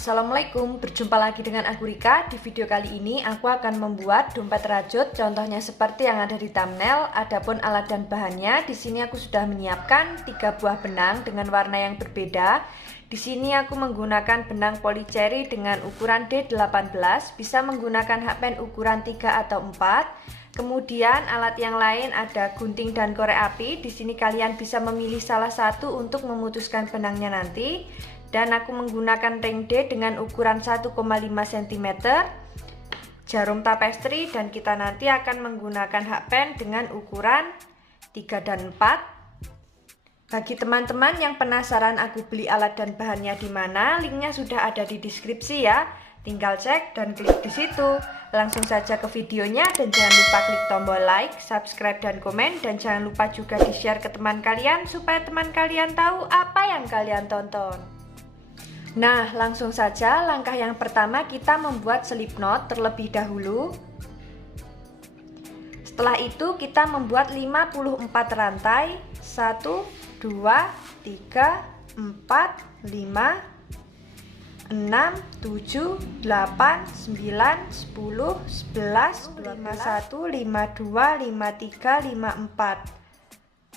Assalamualaikum, berjumpa lagi dengan aku Rika. Di video kali ini aku akan membuat dompet rajut, contohnya seperti yang ada di thumbnail. Adapun alat dan bahannya, di sini aku sudah menyiapkan 3 buah benang dengan warna yang berbeda. Di sini aku menggunakan benang polycherry dengan ukuran D18, bisa menggunakan hakpen ukuran 3 atau 4. Kemudian alat yang lain ada gunting dan korek api. Di sini kalian bisa memilih salah satu untuk memutuskan benangnya nanti. Dan aku menggunakan ring D dengan ukuran 1,5 cm, jarum tapestry, dan kita nanti akan menggunakan hakpen dengan ukuran 3 dan 4. Bagi teman-teman yang penasaran aku beli alat dan bahannya di mana, linknya sudah ada di deskripsi ya. Tinggal cek dan klik di situ. Langsung saja ke videonya dan jangan lupa klik tombol like, subscribe dan komen, dan jangan lupa juga di-share ke teman kalian supaya teman kalian tahu apa yang kalian tonton. Nah, langsung saja langkah yang pertama kita membuat slip knot terlebih dahulu. Setelah itu kita membuat 54 rantai. 1, 2, 3, 4, 5, 6, 7, 8, 9, 10, 11, 12, 51, 52, 53, 54.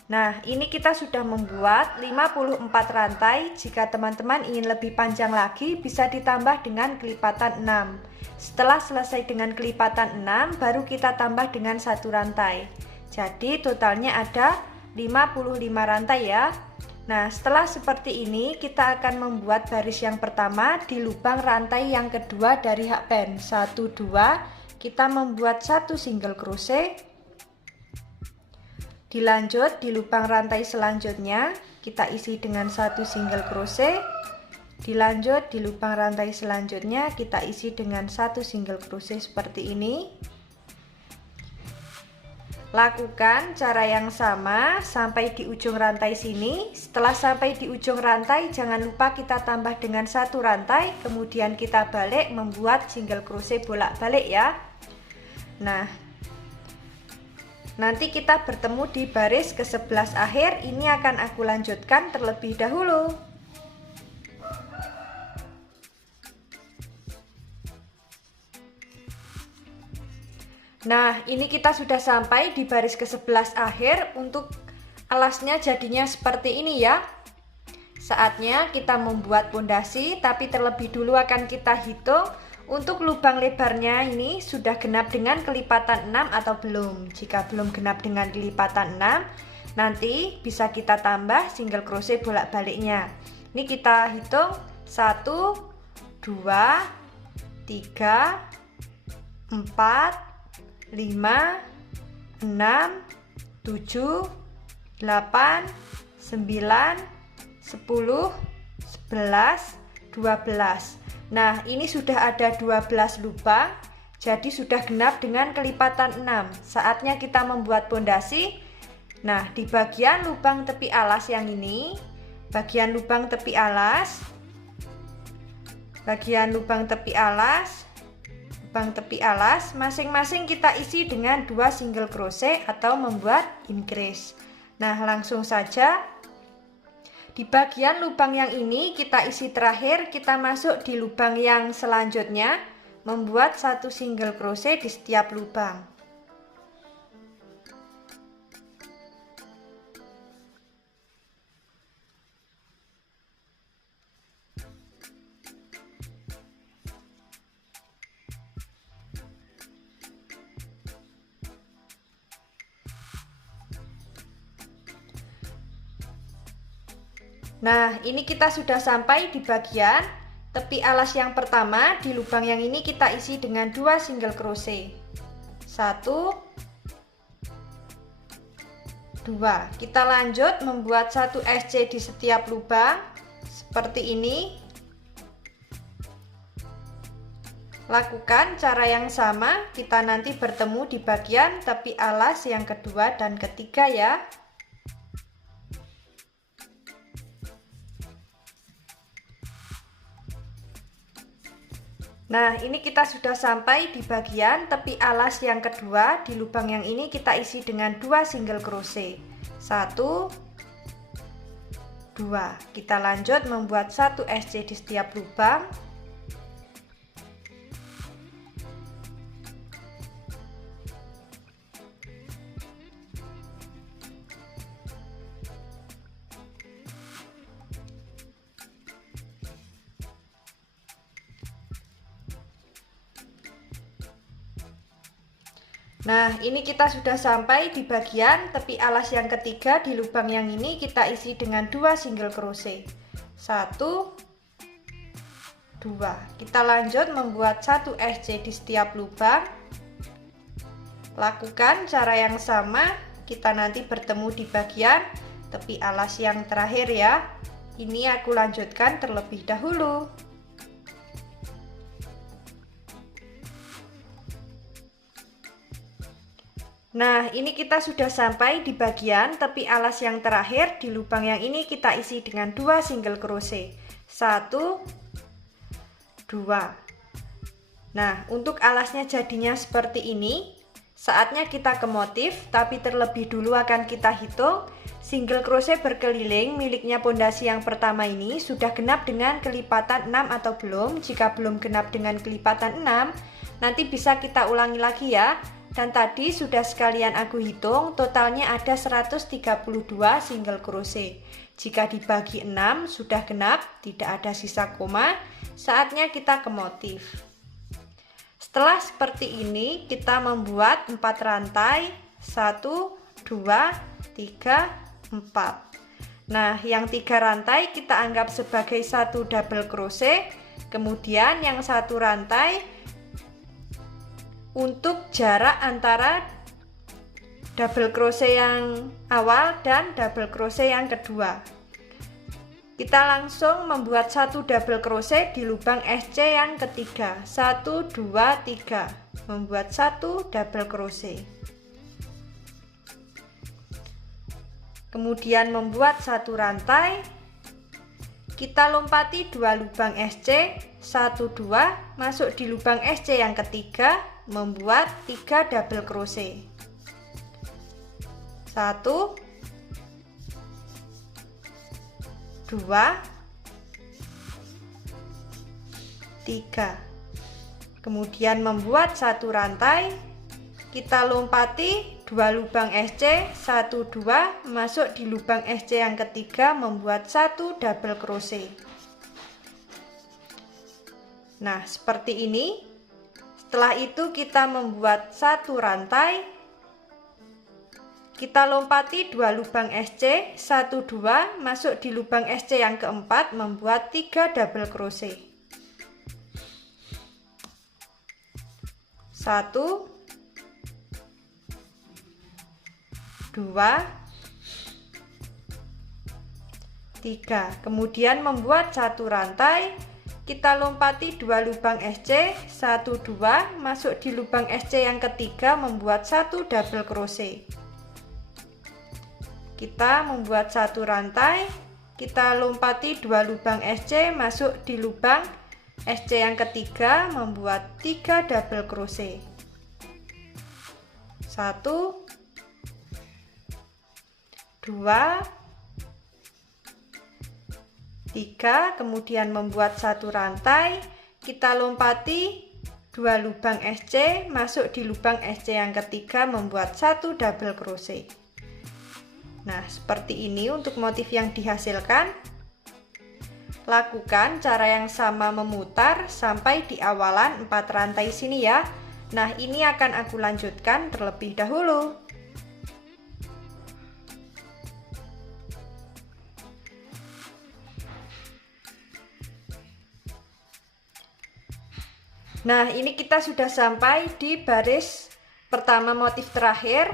Nah, ini kita sudah membuat 54 rantai. Jika teman-teman ingin lebih panjang lagi, bisa ditambah dengan kelipatan 6. Setelah selesai dengan kelipatan 6, baru kita tambah dengan 1 rantai. Jadi totalnya ada 55 rantai ya. Nah, setelah seperti ini, kita akan membuat baris yang pertama di lubang rantai yang kedua dari hakpen. 1, 2, kita membuat 1 single crochet. Dilanjut di lubang rantai selanjutnya kita isi dengan 1 single crochet. Dilanjut di lubang rantai selanjutnya kita isi dengan 1 single crochet seperti ini. Lakukan cara yang sama sampai di ujung rantai sini. Setelah sampai di ujung rantai, jangan lupa kita tambah dengan 1 rantai, kemudian kita balik membuat single crochet bolak-balik ya. Nah, nanti kita bertemu di baris ke-11 akhir. Ini akan aku lanjutkan terlebih dahulu. Nah, ini kita sudah sampai di baris ke-11 akhir. Untuk alasnya jadinya seperti ini ya. Saatnya kita membuat pondasi, tapi terlebih dulu akan kita hitung. Untuk lubang lebarnya ini sudah genap dengan kelipatan 6 atau belum. Jika belum genap dengan kelipatan 6, nanti bisa kita tambah single crochet bolak-baliknya. Ini kita hitung 1, 2, 3, 4, 5, 6, 7, 8, 9, 10, 11, 12. Nah, ini sudah ada 12 lubang, jadi sudah genap dengan kelipatan 6. Saatnya kita membuat pondasi. Nah, di bagian lubang tepi alas yang ini, bagian lubang tepi alas, masing-masing kita isi dengan 2 single crochet atau membuat increase. Nah, langsung saja. Di bagian lubang yang ini kita isi terakhir, kita masuk di lubang yang selanjutnya, membuat 1 single crochet di setiap lubang. Nah, ini kita sudah sampai di bagian tepi alas yang pertama. Di lubang yang ini kita isi dengan 2 single crochet. 1, 2. Kita lanjut membuat 1 SC di setiap lubang seperti ini. Lakukan cara yang sama, kita nanti bertemu di bagian tepi alas yang kedua dan ketiga ya. Nah, ini kita sudah sampai di bagian tepi alas yang kedua. Di lubang yang ini kita isi dengan 2 single crochet. 1, 2. Kita lanjut membuat 1 SC di setiap lubang. Nah, ini kita sudah sampai di bagian tepi alas yang ketiga. Di lubang yang ini kita isi dengan 2 single crochet. 1, 2. Kita lanjut membuat 1 SC di setiap lubang. Lakukan cara yang sama, kita nanti bertemu di bagian tepi alas yang terakhir ya. Ini aku lanjutkan terlebih dahulu. Nah, ini kita sudah sampai di bagian tepi alas yang terakhir. Di lubang yang ini kita isi dengan 2 single crochet. 1, 2. Nah, untuk alasnya jadinya seperti ini. Saatnya kita ke motif, tapi terlebih dulu akan kita hitung. Single crochet berkeliling miliknya pondasi yang pertama ini sudah genap dengan kelipatan 6 atau belum. Jika belum genap dengan kelipatan 6, nanti bisa kita ulangi lagi ya. Dan tadi sudah sekalian aku hitung, totalnya ada 132 single crochet. Jika dibagi 6 sudah genap, tidak ada sisa koma. Saatnya kita ke motif. Setelah seperti ini, kita membuat 4 rantai. 1, 2, 3, 4. Nah, yang 3 rantai kita anggap sebagai 1 double crochet. Kemudian yang 1 rantai untuk jarak antara double crochet yang awal dan double crochet yang kedua. Kita langsung membuat 1 double crochet di lubang SC yang ketiga. 1, 2, 3. Membuat 1 double crochet. Kemudian membuat 1 rantai. Kita lompati 2 lubang SC. 1, 2, masuk di lubang SC yang ketiga, membuat 3 double crochet. 1, 2, 3. Kemudian membuat 1 rantai. Kita lompati 2 lubang SC, 1, 2, masuk di lubang SC yang ketiga, membuat 1 double crochet. Nah, seperti ini. Setelah itu kita membuat 1 rantai. Kita lompati 2 lubang SC, 1, 2, masuk di lubang SC yang keempat, membuat 3 double crochet. 1, 2, 3. Kemudian membuat 1 rantai. Kita lompati 2 lubang SC, 1, 2, masuk di lubang SC yang ketiga, membuat 1 double crochet. Kita membuat 1 rantai. Kita lompati 2 lubang SC, masuk di lubang SC yang ketiga, membuat 3 double crochet. 1, 2, 3, kemudian membuat 1 rantai. Kita lompati 2 lubang SC, masuk di lubang SC yang ketiga, membuat 1 double crochet. Nah, seperti ini untuk motif yang dihasilkan. Lakukan cara yang sama memutar sampai di awalan 4 rantai sini ya. Nah, ini akan aku lanjutkan terlebih dahulu. Nah, ini kita sudah sampai di baris pertama motif terakhir.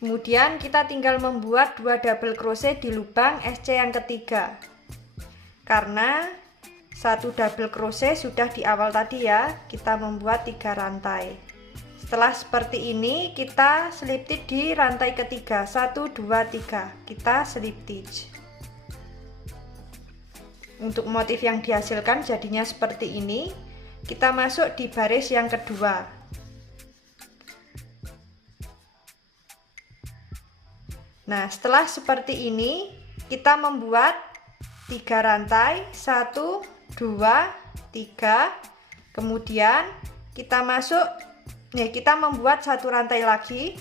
Kemudian kita tinggal membuat 2 double crochet di lubang SC yang ketiga. Karena 1 double crochet sudah di awal tadi ya, kita membuat 3 rantai. Setelah seperti ini, kita slip stitch di rantai ketiga. 1, 2, 3. Kita slip stitch. Untuk motif yang dihasilkan jadinya seperti ini. Kita masuk di baris yang kedua. Nah, setelah seperti ini, kita membuat 3 rantai. 1, 2, 3. Kemudian kita membuat 1 rantai lagi.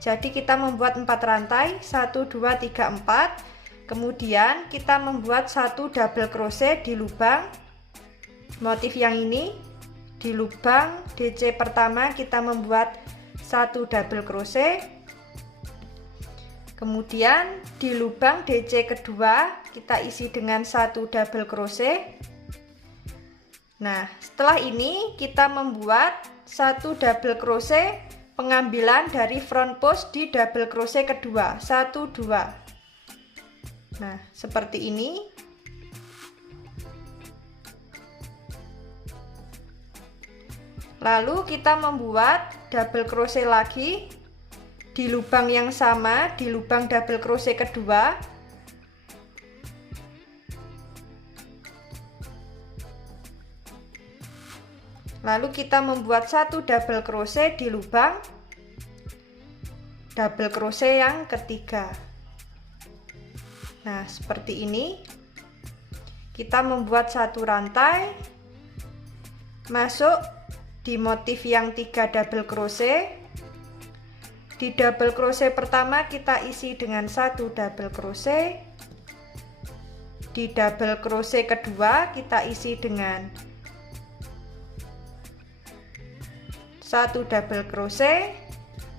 Jadi kita membuat 4 rantai. 1, 2, 3, 4. Kemudian kita membuat 1 double crochet di lubang motif yang ini. Di lubang DC pertama kita membuat 1 double crochet. Kemudian di lubang DC kedua kita isi dengan 1 double crochet. Nah, setelah ini kita membuat 1 double crochet pengambilan dari front post di double crochet kedua, 1 2. Nah, seperti ini. Lalu kita membuat double crochet lagi di lubang yang sama, di lubang double crochet kedua. Lalu kita membuat 1 double crochet di lubang double crochet yang ketiga. Nah, seperti ini. Kita membuat 1 rantai, masuk di motif yang 3 double crochet. Di double crochet pertama kita isi dengan 1 double crochet. Di double crochet kedua kita isi dengan 1 double crochet.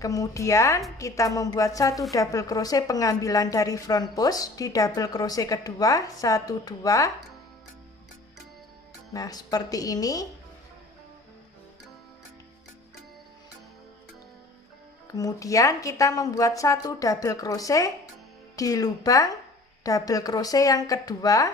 Kemudian kita membuat 1 double crochet pengambilan dari front post di double crochet kedua, 1 2. Nah, seperti ini. Kemudian kita membuat 1 double crochet di lubang double crochet yang kedua.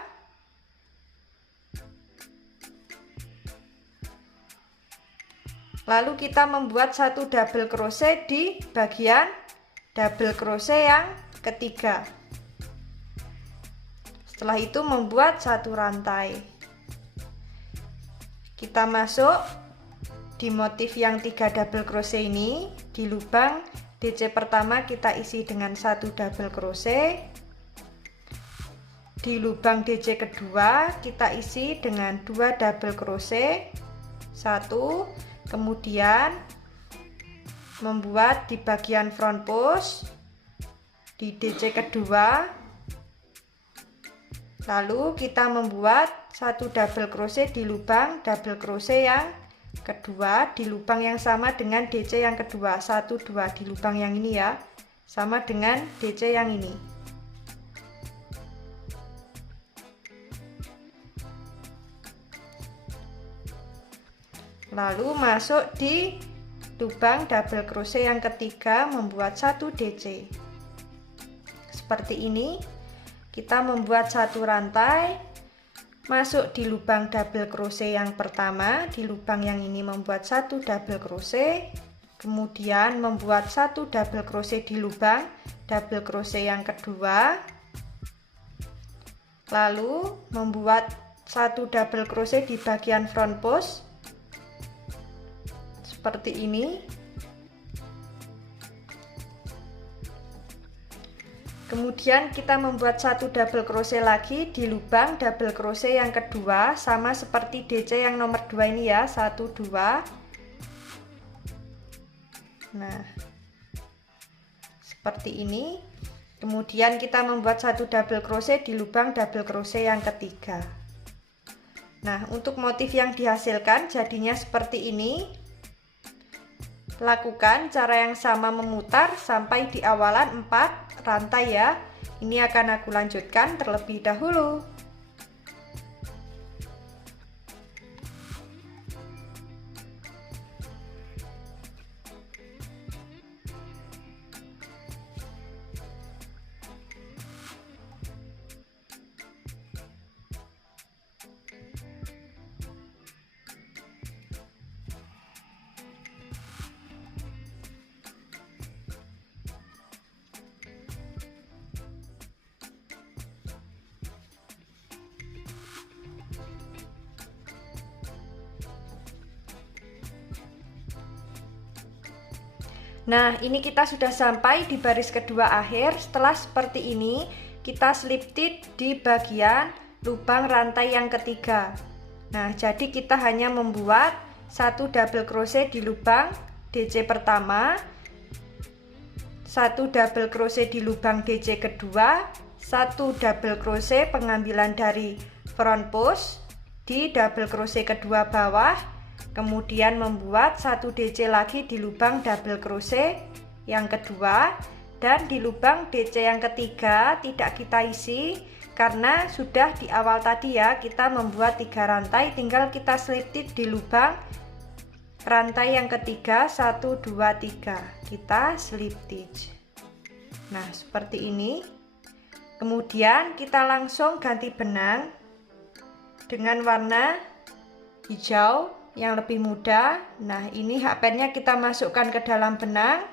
Lalu kita membuat 1 double crochet di bagian double crochet yang ketiga. Setelah itu membuat 1 rantai. Kita masuk di motif yang 3 double crochet ini. Di lubang DC pertama kita isi dengan 1 double crochet. Di lubang DC kedua kita isi dengan 2 double crochet, 1. Kemudian membuat di bagian front post di DC kedua. Lalu kita membuat 1 double crochet di lubang double crochet yang kedua, di lubang yang sama dengan DC yang kedua, 1 2 di lubang yang ini ya, sama dengan DC yang ini. Lalu masuk di lubang double crochet yang ketiga, membuat 1 DC. Seperti ini. Kita membuat 1 rantai, masuk di lubang double crochet yang pertama, di lubang yang ini membuat 1 double crochet, kemudian membuat 1 double crochet di lubang double crochet yang kedua, lalu membuat 1 double crochet di bagian front post seperti ini. Kemudian kita membuat 1 double crochet lagi di lubang double crochet yang kedua, sama seperti DC yang nomor 2 ini ya, 1 2. Nah, seperti ini. Kemudian kita membuat 1 double crochet di lubang double crochet yang ketiga. Nah, untuk motif yang dihasilkan jadinya seperti ini. Lakukan cara yang sama memutar sampai di awalan 4 rantai ya. Ini akan aku lanjutkan terlebih dahulu. Nah, ini kita sudah sampai di baris kedua akhir. Setelah seperti ini, kita slip stitch di bagian lubang rantai yang ketiga. Nah, jadi kita hanya membuat 1 double crochet di lubang DC pertama, 1 double crochet di lubang DC kedua, 1 double crochet pengambilan dari front post di double crochet kedua bawah. kemudian membuat 1 DC lagi di lubang double crochet yang kedua, dan di lubang DC yang ketiga tidak kita isi karena sudah di awal tadi ya kita membuat 3 rantai, tinggal kita slip stitch di lubang rantai yang ketiga 1 2 3 kita slip stitch. Nah seperti ini. Kemudian kita langsung ganti benang dengan warna hijau yang lebih muda. Nah ini hakpennya kita masukkan ke dalam benang,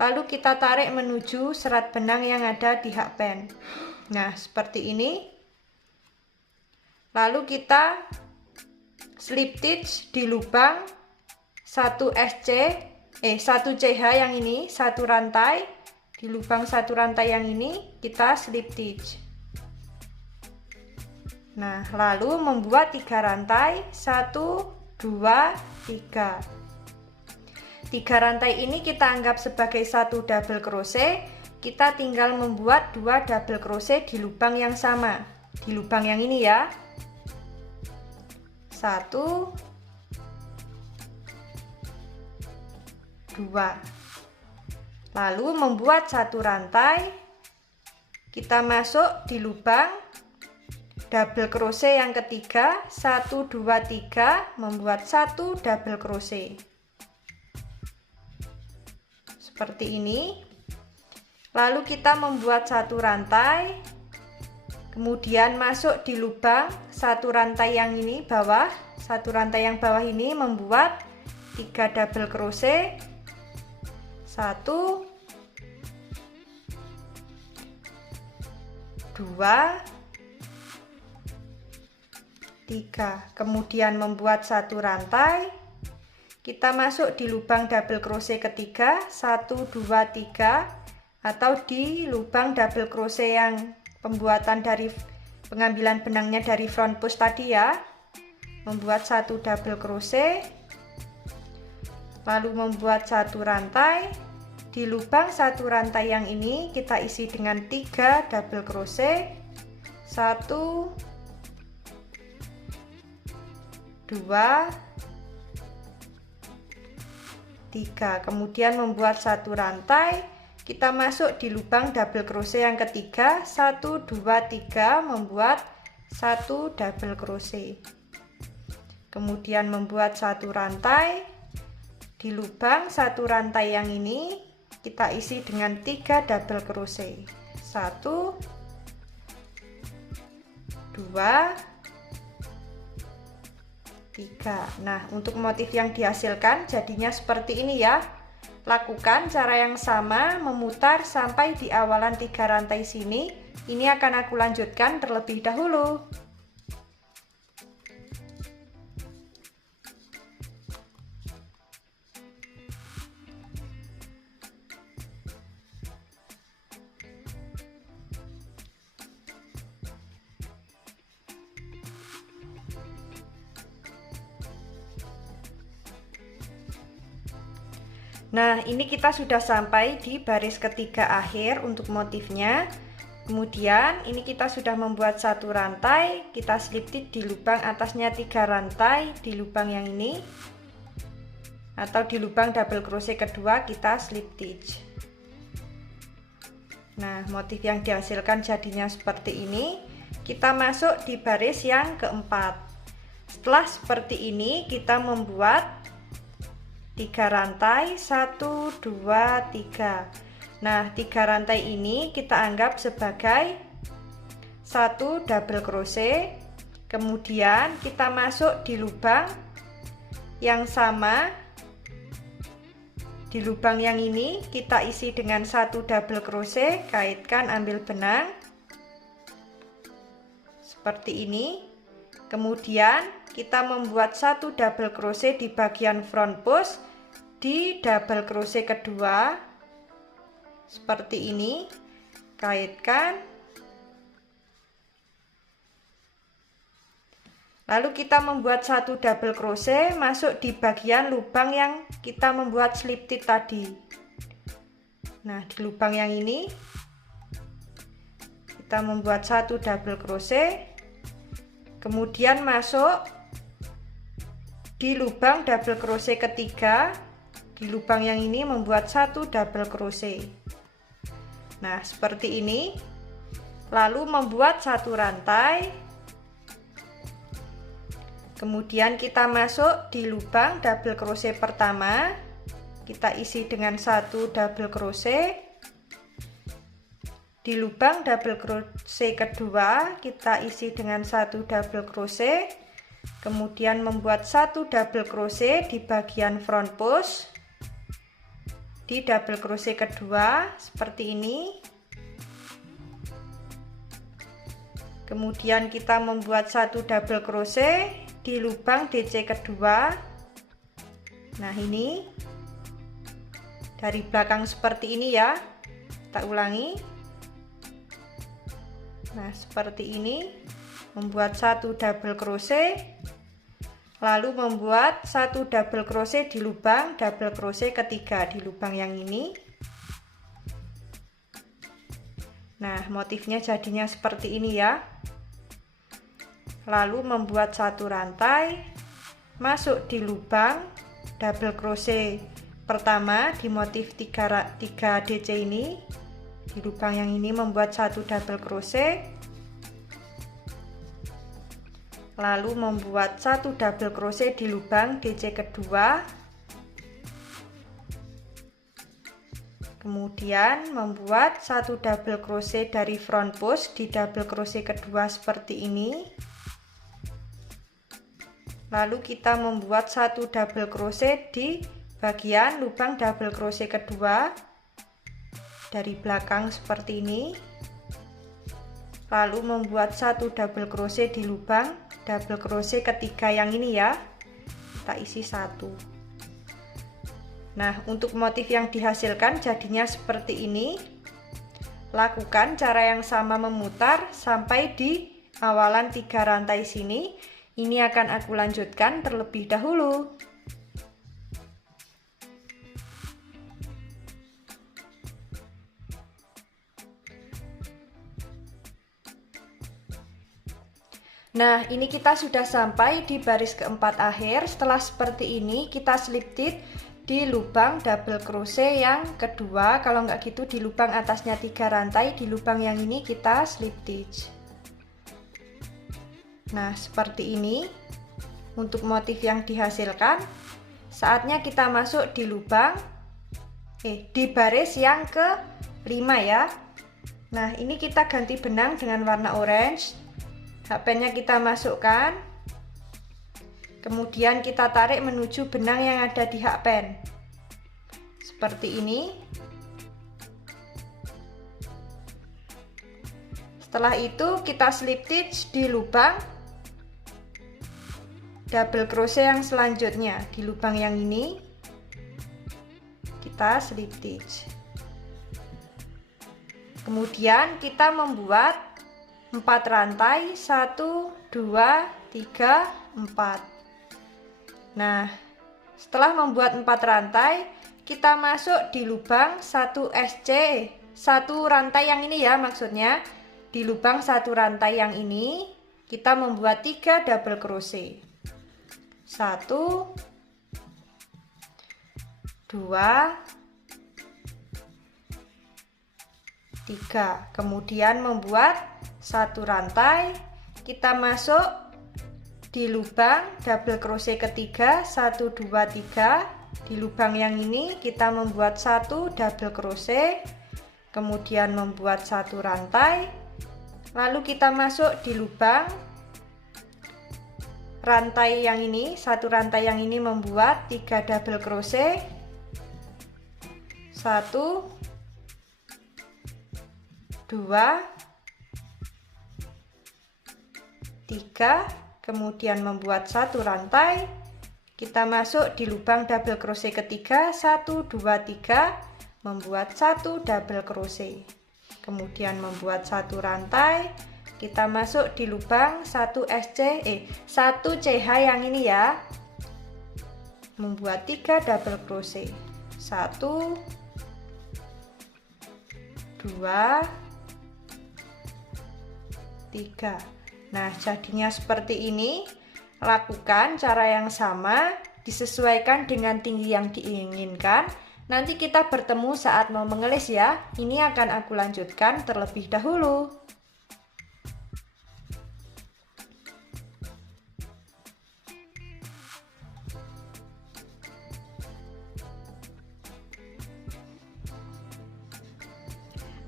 lalu kita tarik menuju serat benang yang ada di hakpen. Nah seperti ini. Lalu kita slip stitch di lubang 1 CH yang ini, 1 rantai. Di lubang 1 rantai yang ini kita slip stitch. Nah lalu membuat 3 rantai 1 2 3. 3 rantai ini kita anggap sebagai 1 double crochet. Kita tinggal membuat 2 double crochet di lubang yang sama, di lubang yang ini ya. 1 2. Lalu membuat 1 rantai, kita masuk di lubang double crochet yang ketiga 1 2 3, membuat 1 double crochet seperti ini. Lalu kita membuat 1 rantai, kemudian masuk di lubang 1 rantai yang ini bawah, 1 rantai yang bawah ini membuat 3 double crochet, 1 2 3, kemudian membuat 1 rantai, kita masuk di lubang double crochet ketiga 1 2 3, atau di lubang double crochet yang pembuatan dari pengambilan benangnya dari front post tadi ya, membuat 1 double crochet, lalu membuat 1 rantai. Di lubang 1 rantai yang ini kita isi dengan 3 double crochet, 1 2 3, kemudian membuat 1 rantai, kita masuk di lubang double crochet yang ketiga 1 2 3, membuat 1 double crochet, kemudian membuat 1 rantai. Di lubang 1 rantai yang ini kita isi dengan 3 double crochet, 1 2 3. Nah untuk motif yang dihasilkan jadinya seperti ini ya. Lakukan cara yang sama, memutar sampai di awalan 3 rantai sini. Ini akan aku lanjutkan terlebih dahulu. Nah ini kita sudah sampai di baris ketiga akhir untuk motifnya. Kemudian ini kita sudah membuat 1 rantai, kita slip stitch di lubang atasnya 3 rantai di lubang yang ini, atau di lubang double crochet kedua kita slip stitch. Nah motif yang dihasilkan jadinya seperti ini. Kita masuk di baris yang keempat. Setelah seperti ini kita membuat 3 rantai 1 2 3. Nah 3 rantai ini kita anggap sebagai 1 double crochet, kemudian kita masuk di lubang yang sama. Di lubang yang ini kita isi dengan 1 double crochet, kaitkan, ambil benang seperti ini. Kemudian kita membuat 1 double crochet di bagian front post di double crochet kedua seperti ini, kaitkan, lalu kita membuat 1 double crochet masuk di bagian lubang yang kita membuat slip stitch tadi. Nah di lubang yang ini kita membuat 1 double crochet, kemudian masuk di lubang double crochet ketiga, di lubang yang ini membuat 1 double crochet. Nah, seperti ini. Lalu membuat 1 rantai. Kemudian kita masuk di lubang double crochet pertama. Kita isi dengan 1 double crochet. Di lubang double crochet kedua kita isi dengan 1 double crochet, kemudian membuat 1 double crochet di bagian front post di double crochet kedua seperti ini. Kemudian kita membuat 1 double crochet di lubang DC kedua. Nah, ini dari belakang seperti ini ya. Kita ulangi. Nah, seperti ini, membuat 1 double crochet, lalu membuat 1 double crochet di lubang double crochet ketiga di lubang yang ini. Nah, motifnya jadinya seperti ini ya. Lalu membuat 1 rantai, masuk di lubang double crochet pertama di motif 3 DC ini. Di lubang yang ini membuat 1 double crochet, lalu membuat 1 double crochet di lubang DC kedua, kemudian membuat 1 double crochet dari front post di double crochet kedua seperti ini, lalu kita membuat 1 double crochet di bagian lubang double crochet kedua dari belakang seperti ini, lalu membuat 1 double crochet di lubang double crochet ketiga yang ini ya, kita isi 1. Nah, untuk motif yang dihasilkan jadinya seperti ini. Lakukan cara yang sama memutar sampai di awalan 3 rantai sini. Ini akan aku lanjutkan terlebih dahulu. Nah, ini kita sudah sampai di baris keempat akhir. Setelah seperti ini, kita slip stitch di lubang double crochet yang kedua. Kalau nggak gitu, di lubang atasnya 3 rantai, di lubang yang ini kita slip stitch. Nah, seperti ini. Untuk motif yang dihasilkan, saatnya kita masuk di lubang, di baris yang ke-5 ya. Nah, ini kita ganti benang dengan warna orange. Hakpennya kita masukkan, kemudian kita tarik menuju benang yang ada di hakpen seperti ini. Setelah itu kita slip stitch di lubang double crochet yang selanjutnya. Di lubang yang ini kita slip stitch, kemudian kita membuat 4 rantai, 1, 2, 3, 4. Nah, setelah membuat 4 rantai, kita masuk di lubang 1 SC, 1 rantai yang ini ya maksudnya. Di lubang 1 rantai yang ini, kita membuat 3 double crochet. 1, 2, 3. Kemudian membuat 1 rantai, kita masuk di lubang double crochet ketiga 1, 2, 3. Di lubang yang ini kita membuat 1 double crochet, kemudian membuat 1 rantai, lalu kita masuk di lubang rantai yang ini, 1 rantai yang ini membuat 3 double crochet, 1, 2, 3, kemudian membuat 1 rantai, kita masuk di lubang double crochet ketiga 1, 2, 3, membuat 1 double crochet, kemudian membuat 1 rantai, kita masuk di lubang 1 CH yang ini ya, membuat 3 double crochet, 1, 2, 3. Nah, jadinya seperti ini. Lakukan cara yang sama, disesuaikan dengan tinggi yang diinginkan. Nanti kita bertemu saat mau mengelis ya. Ini akan aku lanjutkan terlebih dahulu.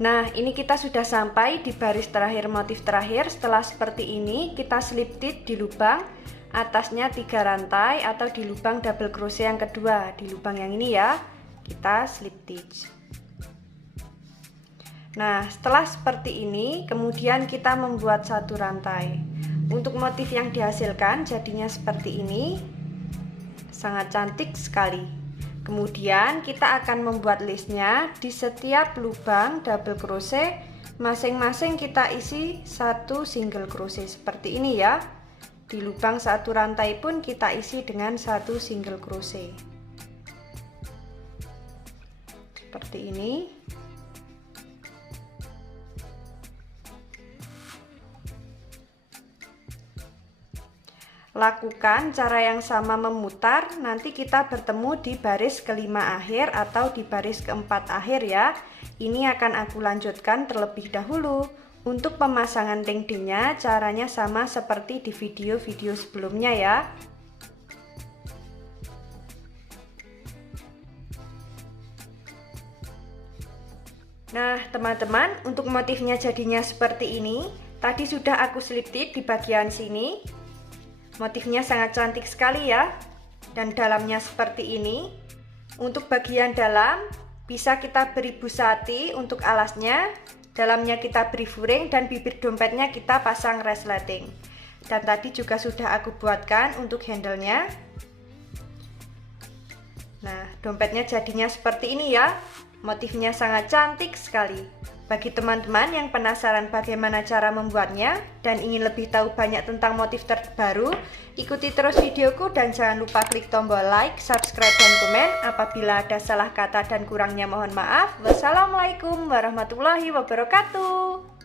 Nah, ini kita sudah sampai di baris terakhir motif terakhir. Setelah seperti ini, kita slip stitch di lubang atasnya 3 rantai atau di lubang double crochet yang kedua. Di lubang yang ini ya, kita slip stitch. Nah, setelah seperti ini, kemudian kita membuat 1 rantai. Untuk motif yang dihasilkan jadinya seperti ini. Sangat cantik sekali. Kemudian kita akan membuat listnya. Di setiap lubang double crochet masing-masing kita isi 1 single crochet seperti ini ya. Di lubang 1 rantai pun kita isi dengan 1 single crochet seperti ini. Lakukan cara yang sama memutar, nanti kita bertemu di baris kelima akhir atau di baris keempat akhir ya. Ini akan aku lanjutkan terlebih dahulu. Untuk pemasangan dindingnya caranya sama seperti di video-video sebelumnya ya. Nah teman-teman, untuk motifnya jadinya seperti ini. Tadi sudah aku slip stitch di bagian sini. Motifnya sangat cantik sekali ya. Dan dalamnya seperti ini. Untuk bagian dalam bisa kita beri busati untuk alasnya. Dalamnya kita beri furing dan bibir dompetnya kita pasang resleting. Dan tadi juga sudah aku buatkan untuk handle-nya. Nah, dompetnya jadinya seperti ini ya. Motifnya sangat cantik sekali. Bagi teman-teman yang penasaran bagaimana cara membuatnya dan ingin lebih tahu banyak tentang motif terbaru, ikuti terus videoku dan jangan lupa klik tombol like, subscribe, dan komen. Apabila ada salah kata dan kurangnya mohon maaf. Wassalamualaikum warahmatullahi wabarakatuh.